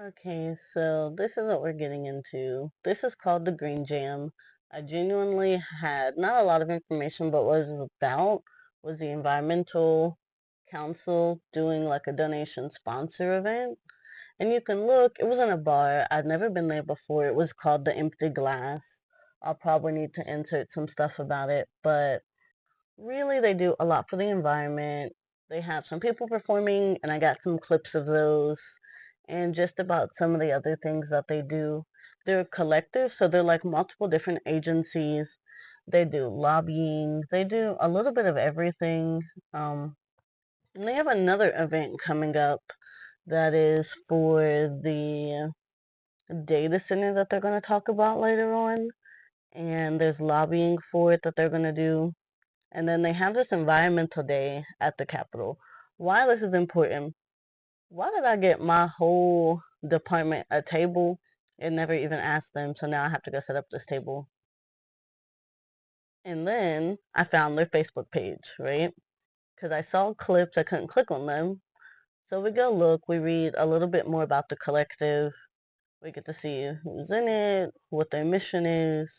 Okay, so this is what we're getting into. This is called the Green Jam. I genuinely had not a lot of information, but what it was about was the Environmental Council doing like a donation sponsor event. And you can look, it was in a bar. I'd never been there before. It was called the Empty Glass. I'll probably need to insert some stuff about it, but really they do a lot for the environment. They have some people performing, and I got some clips of those, and just about some of the other things that they do. They're a collective, so they're like multiple different agencies. They do lobbying, they do a little bit of everything. And they have another event coming up that is for the data center that they're going to talk about later on. And there's lobbying for it that they're going to do. And then they have this environmental day at the Capitol. Why this is important? Why did I get my whole department a table and never even asked them? So now I have to go set up this table. And then I found their Facebook page, right? Because I saw clips, I couldn't click on them. So we go look, we read a little bit more about the collective. We get to see who's in it, what their mission is.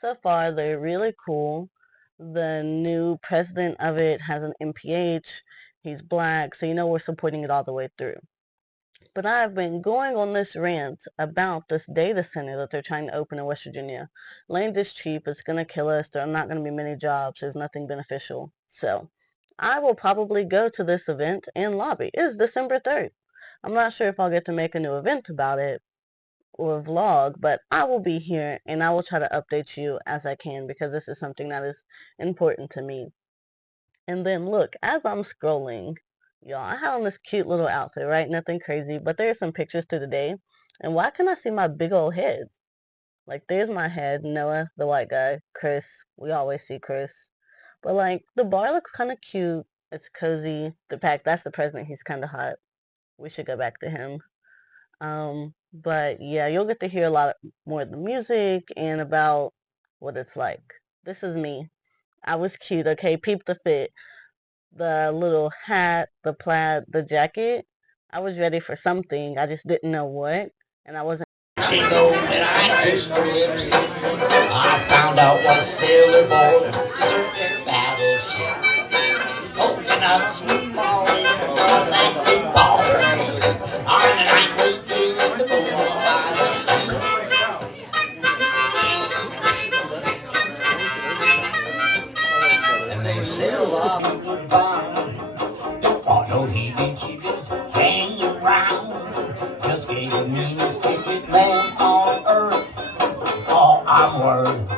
So far, they're really cool. The new president of it has an MPH. He's black, so you know we're supporting it all the way through. But I've been going on this rant about this data center that they're trying to open in West Virginia. Land is cheap. It's going to kill us. There are not going to be many jobs. There's nothing beneficial. So I will probably go to this event and lobby. It's December 3rd. I'm not sure if I'll get to make a new event about it or vlog, but I will be here and I will try to update you as I can because this is something that is important to me. And then look, as I'm scrolling, y'all, I have on this cute little outfit, right? Nothing crazy, but there's some pictures to the day. And why can I see my big old head? Like, there's my head, Noah, the white guy, Chris. We always see Chris. But, like, the bar looks kind of cute. It's cozy. The pack, that's the president. He's kind of hot. We should go back to him. But yeah, you'll get to hear a lot more of the music and about what it's like. This is me. I was cute, okay? Peep the fit. The little hat, the plaid, the jacket. I was ready for something. I just didn't know what. And I wasn't. Jingle when I kissed her lips. I found out what sailor boy desert their battleship. Coconuts were falling on that big ball. On the night we did the fool by the sea. And they sailed off. Oh no, he did. She just hang around. Just gave the meanest ticket man on earth. Oh, I'm word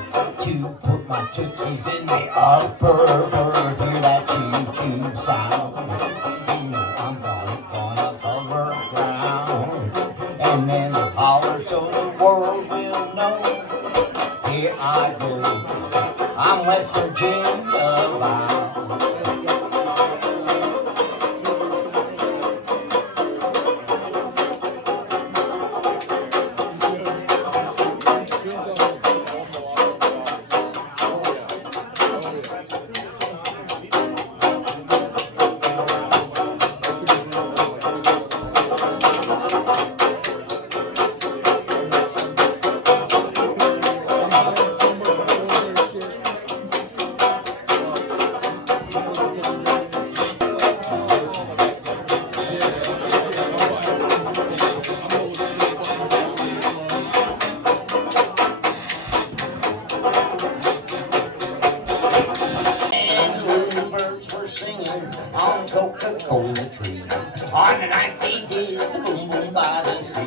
to put my tootsies in the upper berth. Hear that choo-choo sound. You know I'm gonna cover ground. And then holler so the world will know. Here I go. I'm West Virginia bound. Singing on Coca-Cola tree. On the night they did the boom boom by the sea.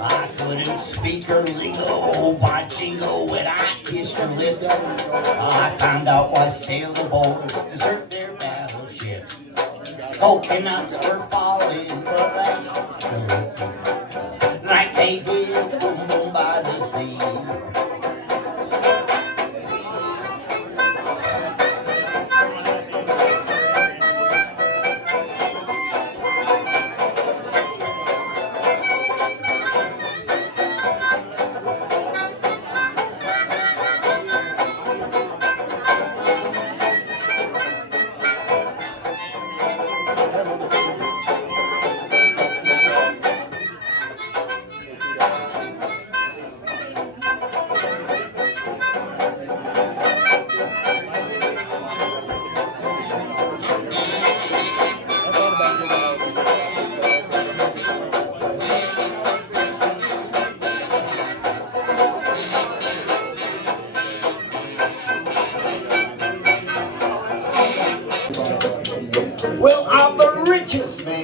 I couldn't speak her lingo, my jingle when I kissed her lips. I found out why sailboats desert their battleship. Coconuts were falling, but like they did the boom boom by the sea.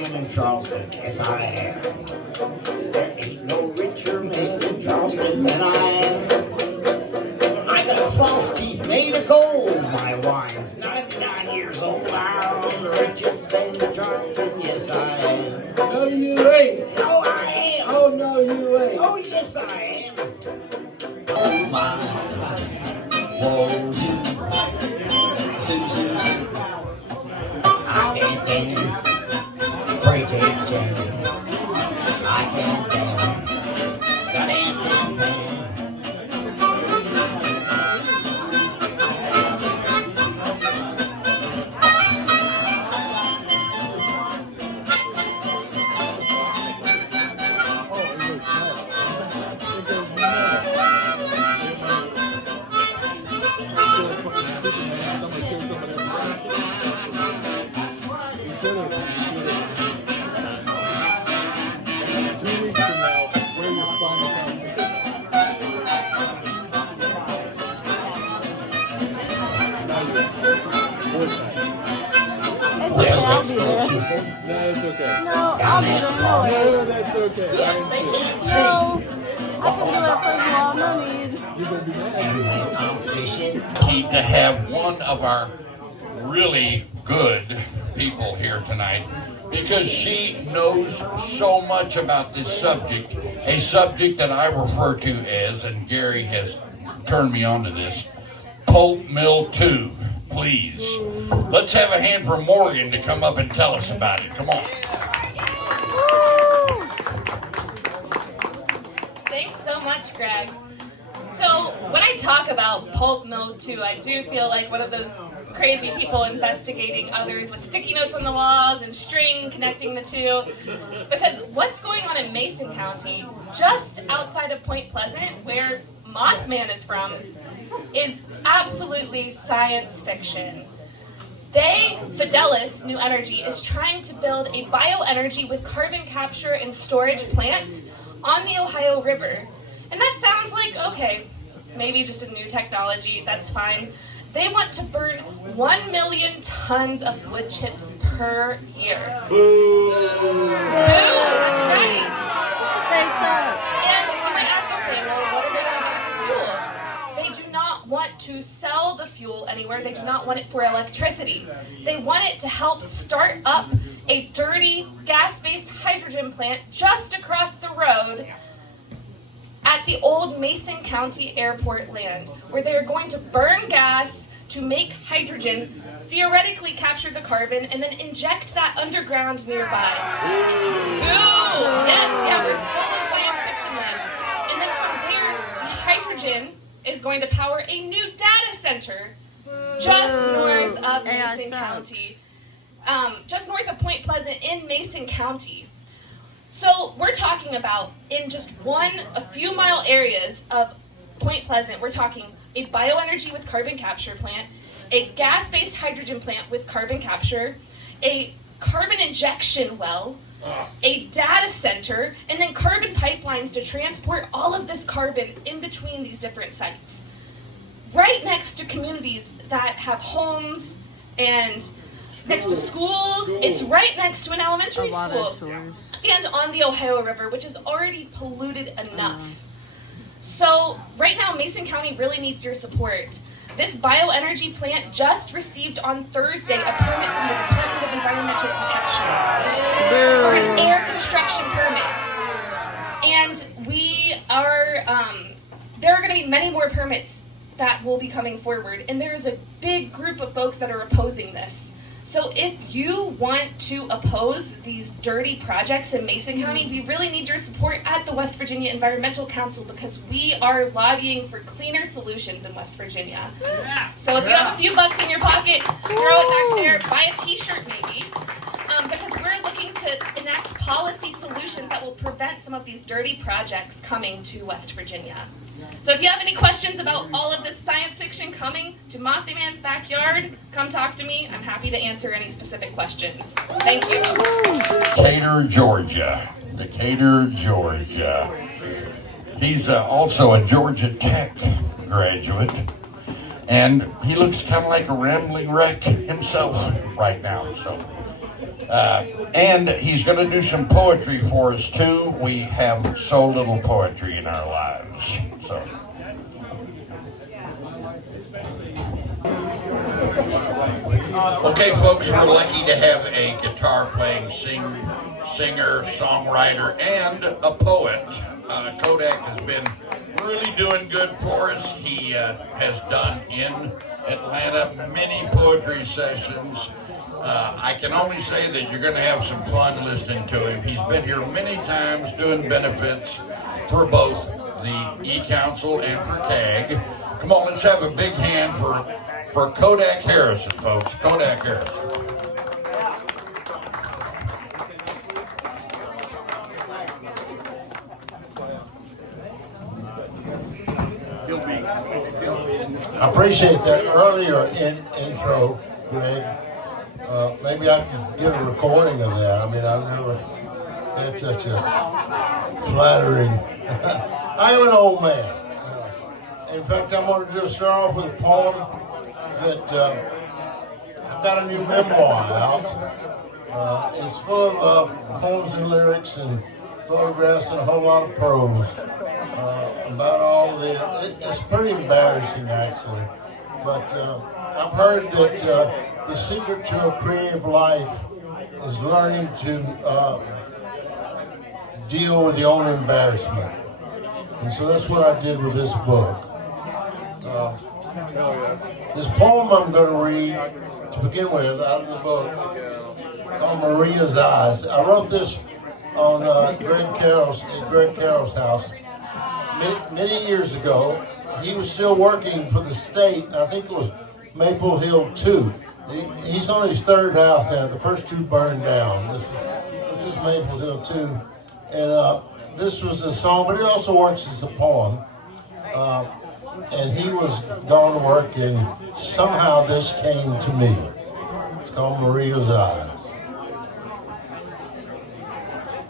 man in Charleston. Yes, I am. There ain't no richer man in Charleston than I am. I got false teeth made of gold. My wine's 99 years old. I'm the richest man in Charleston. Yes, I am. No, you ain't. No, I am. Oh, no, you ain't. Oh, yes, I am. Oh, my. Whoa, Susie. I can't dance. Pray take Jane. I can't dance. Got dancing man. Let's go kissing. No, it's okay. No, I'll be there. No way. No, that's okay. Yes, they can't see. No, I can do it for you all. No need. You're going to be mad. You ain't out fishing. To have one of our really good people here tonight because she knows so much about this subject, a subject that I refer to as, and Gary has turned me on to this, pulp mill tube. Please, let's have a hand for Morgan to come up and tell us about it. Come on. Thanks so much, Greg. So when I talk about pulp mill too, I do feel like one of those crazy people investigating others with sticky notes on the walls and string connecting the two. Because what's going on in Mason County, just outside of Point Pleasant, where Mothman is from, is absolutely science fiction. Fidelis New Energy, is trying to build a bioenergy with carbon capture and storage plant on the Ohio River. And that sounds like, okay, maybe just a new technology, that's fine. They want to burn 1 million tons of wood chips per year. Boo! That's right. They suck. And you might ask, okay, well, what are they going to do with the fuel? They do not want to sell the fuel anywhere. They do not want it for electricity. They want it to help start up a dirty gas-based hydrogen plant just across the road at the old Mason County Airport land, where they are going to burn gas to make hydrogen, theoretically capture the carbon, and then inject that underground nearby. Boo! Yes, yeah, we're still in science fiction land. And then from there, the hydrogen is going to power a new data center just north of Mason County. Just north of Point Pleasant in Mason County. So we're talking about, in just a few mile areas of Point Pleasant, we're talking a bioenergy with carbon capture plant, a gas-based hydrogen plant with carbon capture, a carbon injection well, a data center, and then carbon pipelines to transport all of this carbon in between these different sites. Right next to communities that have homes and next to schools. It's right next to an elementary school. And on the Ohio River, which is already polluted enough. So right now, Mason County really needs your support. This bioenergy plant just received on Thursday a permit from the Department of Environmental Protection for an air construction permit. And there are going to be many more permits that will be coming forward. And there is a big group of folks that are opposing this. So if you want to oppose these dirty projects in Mason County, we really need your support at the West Virginia Environmental Council, because we are lobbying for cleaner solutions in West Virginia. So if you have a few bucks in your pocket, throw it back there, buy a t-shirt maybe, because we're looking to enact policy solutions that will prevent some of these dirty projects coming to West Virginia. So if you have any questions about all of this science fiction coming to Mothman's backyard, come talk to me. I'm happy to answer any specific questions. Thank you. Decatur, Georgia. Decatur, Georgia. He's also a Georgia Tech graduate, and he looks kind of like a rambling wreck himself right now. So And he's going to do some poetry for us too. We have so little poetry in our lives. So. Okay, folks, we're lucky to have a guitar-playing singer, songwriter, and a poet. Kodak has been really doing good for us. He has done in Atlanta many poetry sessions. I can only say that you're going to have some fun listening to him. He's been here many times doing benefits for both the E-Council and for CAG. Come on, let's have a big hand for Kodak Harrison, folks. Kodak Harrison. I appreciate that earlier intro, Greg. Maybe I could get a recording of that. I mean, I've never had such a flattering. I am an old man. In fact, I'm going to start off with a poem that I've got a new memoir out. It's full of poems and lyrics and photographs and a whole lot of prose about all the. It's pretty embarrassing, actually, but I've heard that the secret to a creative life is learning to deal with your own embarrassment, and so that's what I did with this book. This poem I'm going to read to begin with out of the book called Maria's Eyes. I wrote this on Greg Carroll's house many years ago. He was still working for the state, and I think it was Maple Hill 2. He's on his third house now. The first two burned down. This is Maple Hill 2. And this was a song, but it also works as a poem. And he was gone to work, and somehow this came to me. It's called Maria's Eyes.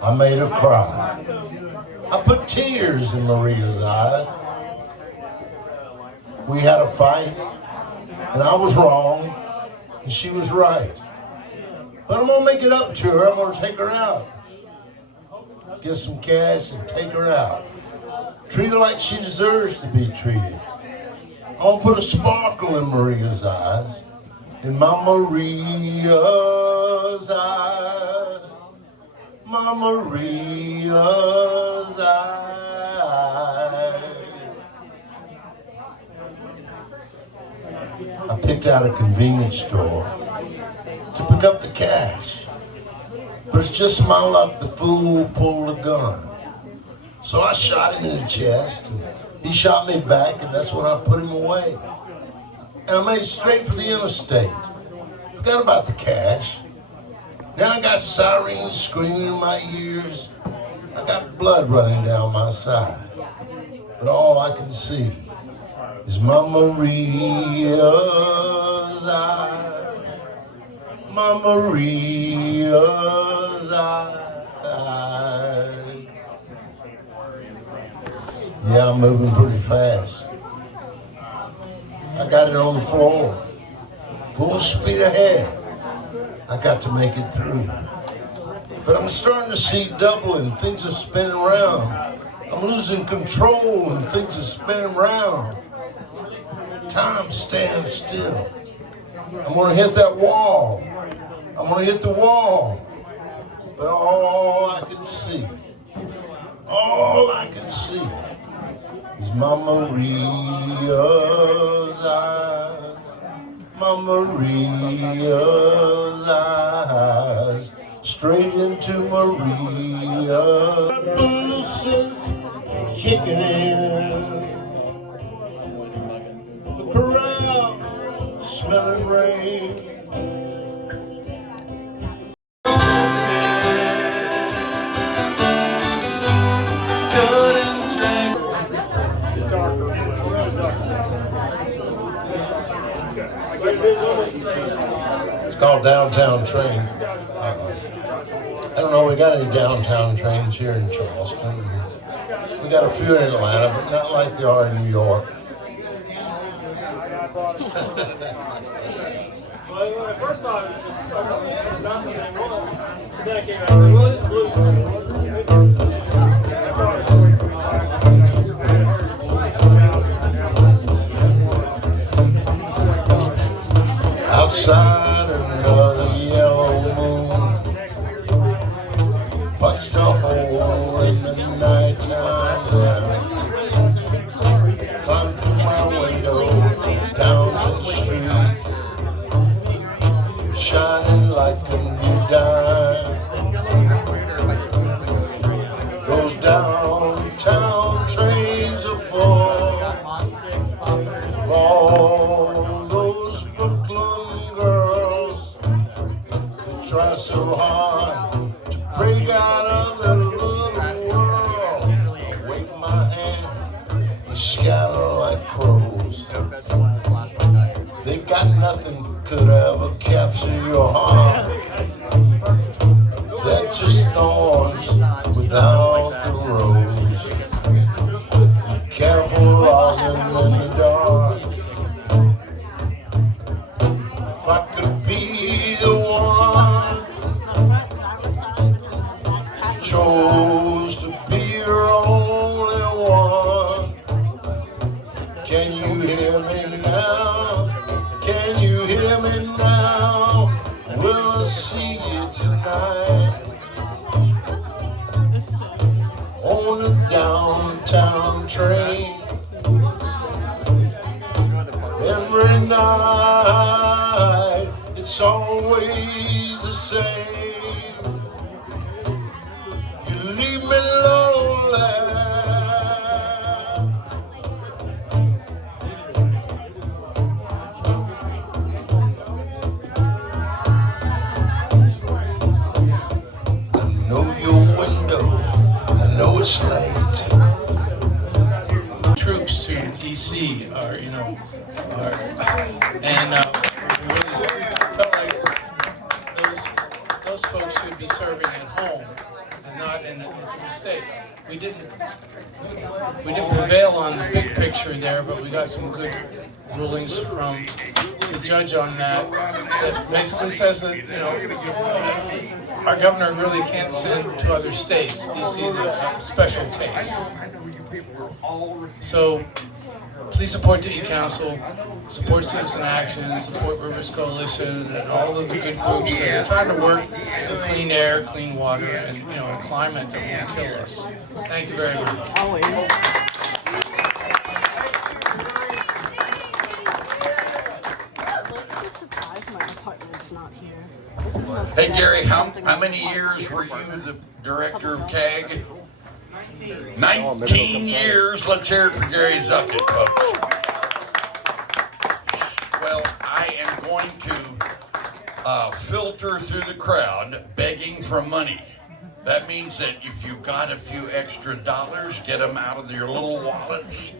I made her cry. I put tears in Maria's eyes. We had a fight, and I was wrong, and she was right. But I'm gonna make it up to her. I'm gonna take her out. Get some cash and take her out. Treat her like she deserves to be treated. I'm gonna put a sparkle in Maria's eyes. In my Maria's eyes. My Maria's eyes. I picked out a convenience store to pick up the cash. But it's just my luck the fool pulled a gun. So I shot him in the chest, and he shot me back, and that's when I put him away. And I made straight for the interstate. Forgot about the cash. Now I got sirens screaming in my ears. I got blood running down my side. But all I can see is my Maria's eyes. My Maria's eyes. Yeah, I'm moving pretty fast. I got it on the floor. Full speed ahead. I got to make it through. But I'm starting to see double and things are spinning around. I'm losing control and things are spinning around. Time stands still. I'm gonna hit that wall. I'm gonna hit the wall. But all I can see is my Maria's eyes. My Maria's eyes. Straight into Maria. Bruce's kicking in. The crowd smelling rain. It's called Downtown Train. I don't know, we got any downtown trains here in Charleston. We got a few in Atlanta, but not like they are in New York. Well, when I first saw it, it was just not the same one. But then I came out, well, it's blue. Outside under the yellow moon, punched a hole in the nighttime air. Climbed through my window down to the street, shining like a new dime. Those downtown trains are full of all those Brooklyn girls who try so hard to break out of their little world. I wave my hand, they scatter like crows. They got nothing could ever capture your heart. They're just thorns without the rose. Careful of them in the dark. If I could be the one who chose to be your only one. Can you hear me now? Can you hear me now? Will I see you tonight? On a downtown train. Every night, it's always the same. You leave me lonely. I know your window, I know it's late. Troops to DC are, we really felt like those folks should be serving at home and not in the state. We didn't prevail on the big picture there, but we got some good rulings from the judge on that. That basically says that our governor really can't send to other states. DC is a special case. So please support the E-Council, support Citizen Action, support Rivers Coalition, and all of the good groups that are trying to work for clean air, clean water, and a climate that won't kill us. Thank you very much. Always. I'm surprised my apartment's not here. This is a Hey Gary, how something many years were you the director of CAG? 19 years. Let's hear it for Gary Zuckett, folks. Well, I am going to filter through the crowd begging for money. That means that if you've got a few extra dollars, get them out of your little wallets.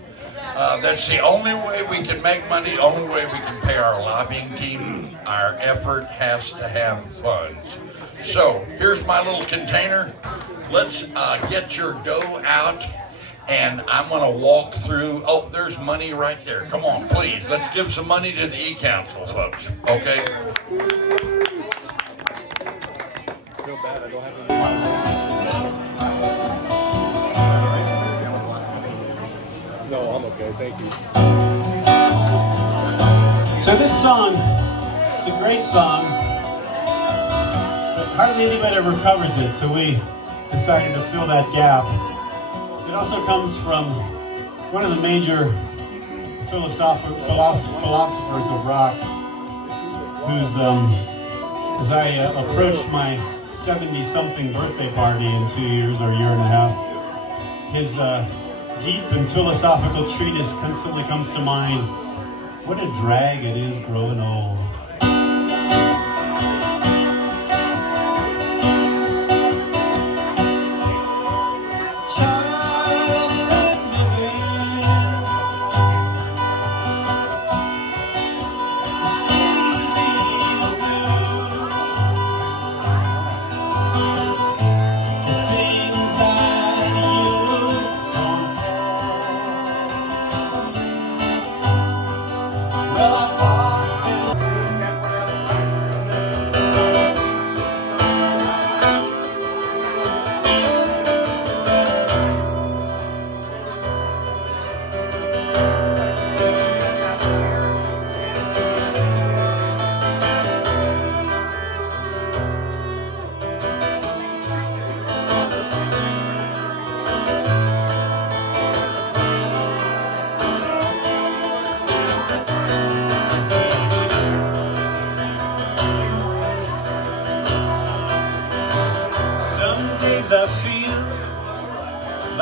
That's the only way we can make money, only way we can pay our lobbying team. Our effort has to have funds. So here's my little container. Let's get your dough out, and I'm going to walk through. Oh, there's money right there. Come on, please. Let's give some money to the E-Council, folks. Okay? Feel bad, I don't have any. No, I'm okay, thank you. So this song, it's a great song, but hardly anybody ever covers it, so we decided to fill that gap. It also comes from one of the major philosophers of rock, who's, as I approached my 70-something birthday party in 2 years or a year and a half, his deep and philosophical treatise constantly comes to mind. What a drag it is growing old.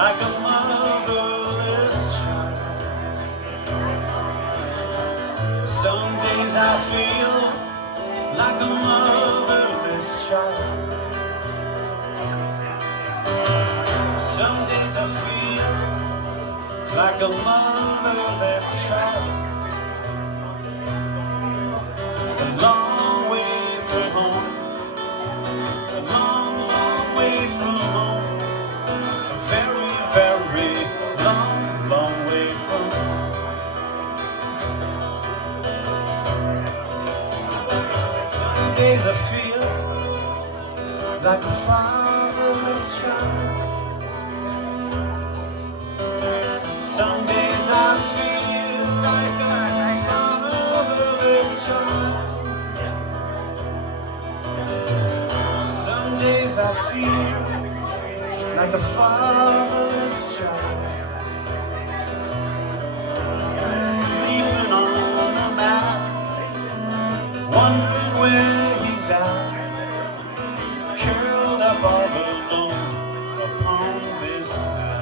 like a motherless child. Some days I feel like a motherless child. Some days I feel like a motherless child. A long way from home, a long, long way from home, a very, very long, long way from home. Some days I feel like a fatherless child. Some days I feel like a fatherless child. Some days I feel like a fatherless child, sleeping on a mat, wondering where he's at, curled up all alone upon this mat.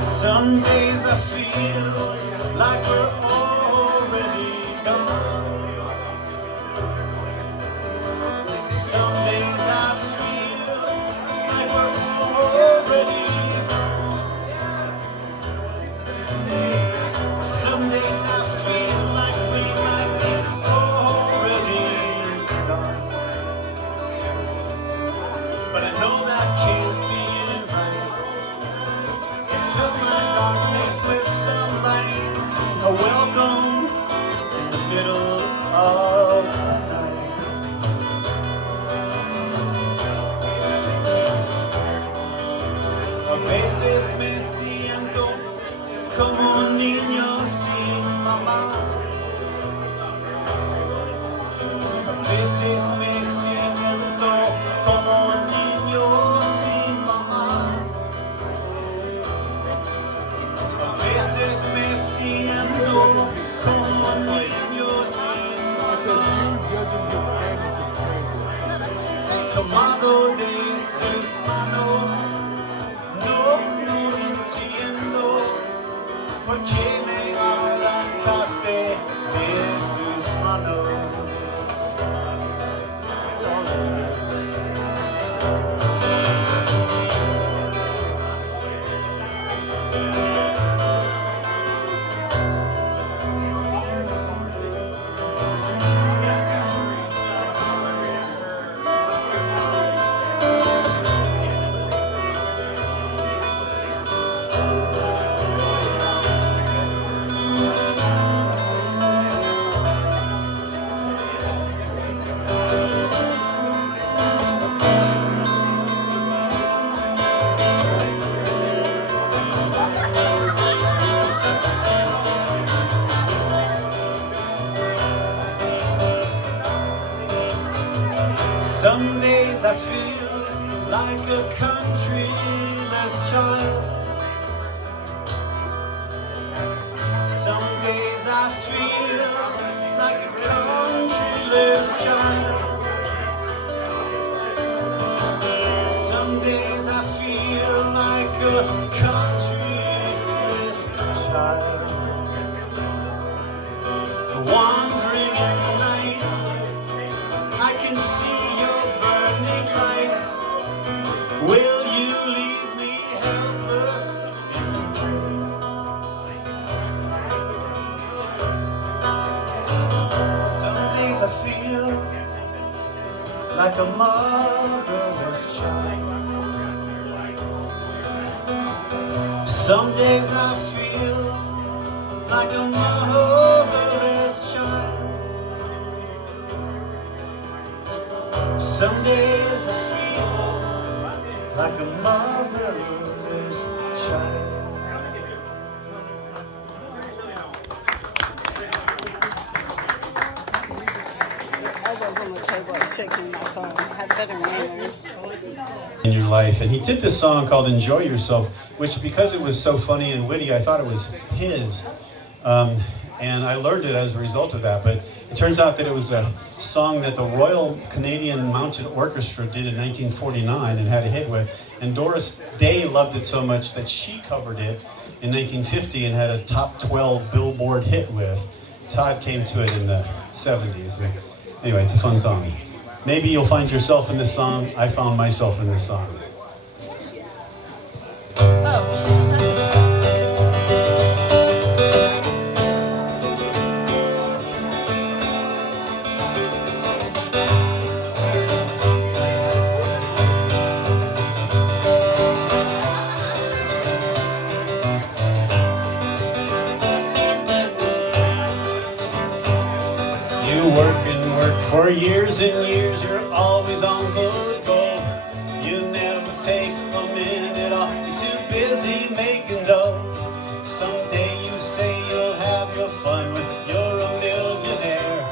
Some days I feel like we're already gone. Some days I feel like we're already gone. Some days I feel like we might be already gone. But I know that can't be right. Fill my darkness with some light, a welcome in the middle of the night. A veces me siento como un niño sin mamá. A veces me siento como un niño sin mamá. A veces me siento como un niño sin mamá, tomado de sus manos. No entiendo por qué me arrancaste de sus manos. Some days I feel like a countryless child. Some days I feel like a countryless child. Some days I feel like a countryless child, wandering in the night. I can see your burning lights. Will you leave me helpless in the dream? Some days I feel like a motherless child. Some days I feel like a motherless child. Some days I feel like a motherless child. I was on the table shaking my phone. I had better manners. In your life, and he did this song called "Enjoy Yourself," which, because it was so funny and witty, I thought it was his, and I learned it as a result of that. But it turns out that it was a song that the Royal Canadian Mounted Orchestra did in 1949 and had a hit with, and Doris Day loved it so much that she covered it in 1950 and had a top 12 Billboard hit with. Todd came to it in the 70s. And anyway, it's a fun song. Maybe you'll find yourself in this song. I found myself in this song. You work and work for years and years, you're always on the go. You never take a minute off, you're too busy making dough. Someday you say you'll have your fun when you're a millionaire.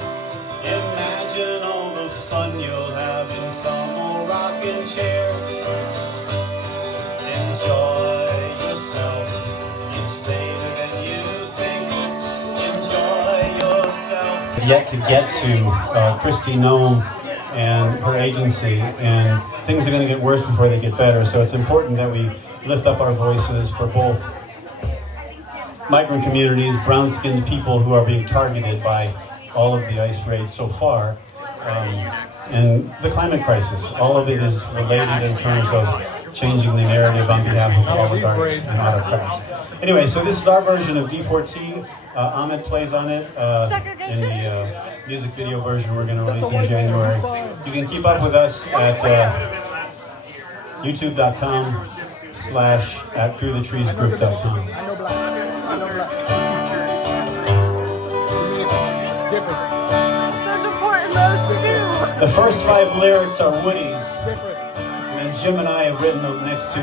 Imagine all the fun you'll have in some old rocking chair. Enjoy yourself, it's later than you think. Enjoy yourself. Yet to get to Christy Nome and her agency, and things are going to get worse before they get better. So it's important that we lift up our voices for both migrant communities, brown-skinned people who are being targeted by all of the ICE raids so far, and the climate crisis. All of it is related in terms of changing the narrative on behalf of oligarchs and autocrats. Anyway, so this is our version of Deportee. Ahmed plays on it in the music video version we're going to release in January. You can keep up with us at youtube.com/@throughgetreesgroup.com. The first 5 lyrics are Woody's, and then Jim and I have written the next 2.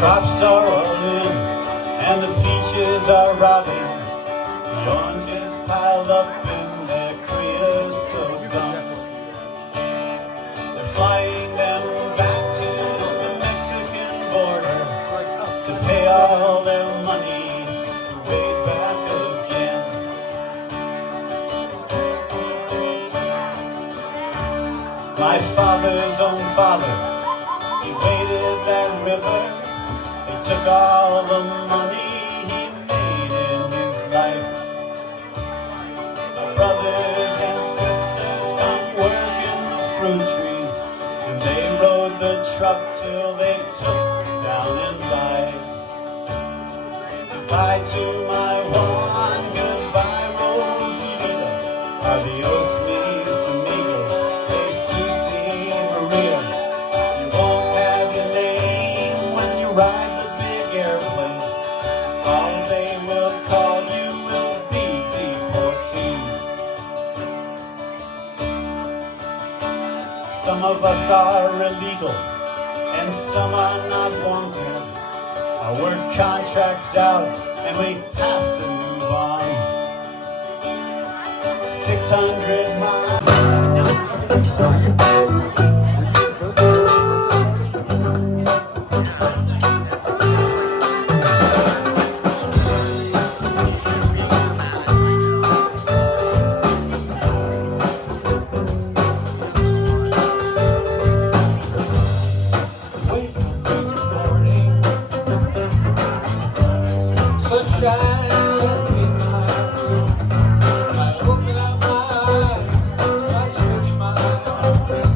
Crops are all in, and the peaches are rotting. The oranges piled up in their creosote dumps. They're flying them back to the Mexican border to pay all their money to way back again. My father's own father, he waded that river. Took all the money he made in his life. The brothers and sisters come work in the fruit trees, and they rode the truck till they took down and died. Goodbye to my Juan, goodbye Rosalita. Adios mis amigos, Jesus y Maria. You won't have your name when you ride airplane. All they will call you will be deportees. Some of us are illegal and some are not wanted. Our work contract's out and we have to move on. 600 miles. I open up my eyes, I switch my eyes.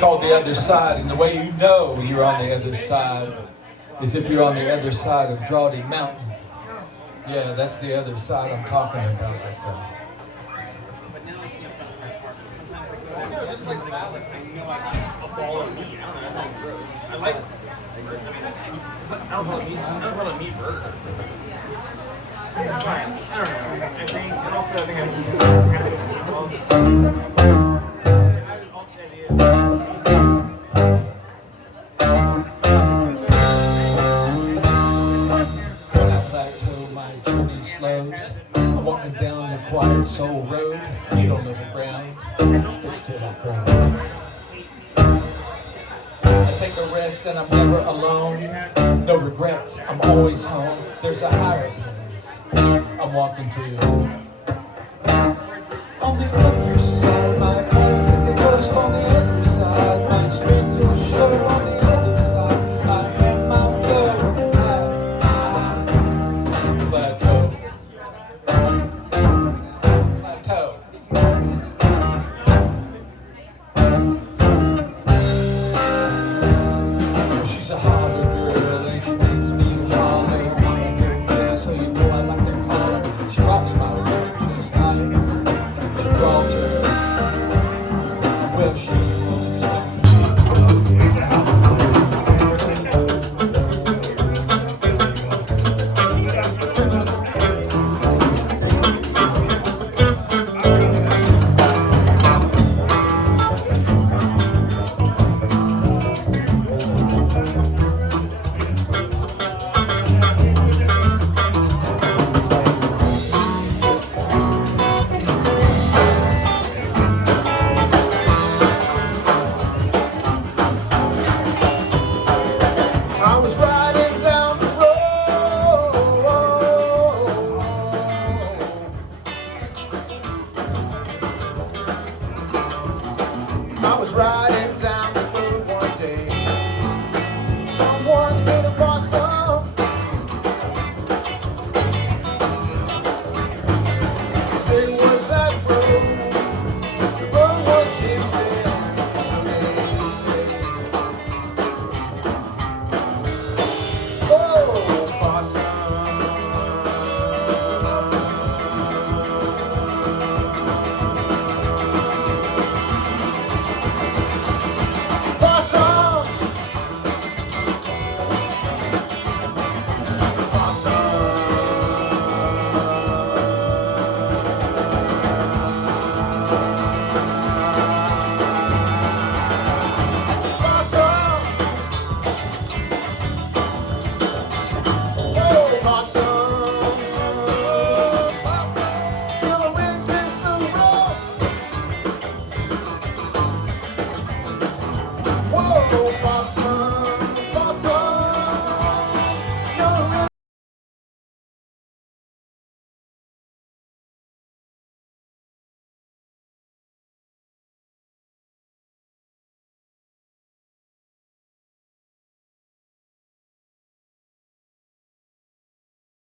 called The Other Side, and the way you know you're on the other side is if you're on the other side of Drawdy Mountain. Yeah, that's the other side I'm talking about right there. I'm walking down the quiet soul road. You don't know the ground, but still I cry. I take a rest and I'm never alone. No regrets, I'm always home. There's a higher place I'm walking to. On the other side, my place is a ghost. On the other side, my streets will show. On the other side, I am my flow past my plateau. She's a holler girl and she makes me holler. I'm a good killer, so you know I like to call her. She rocks my world just like Gibraltar. Well, she's a rolling stone. I was riding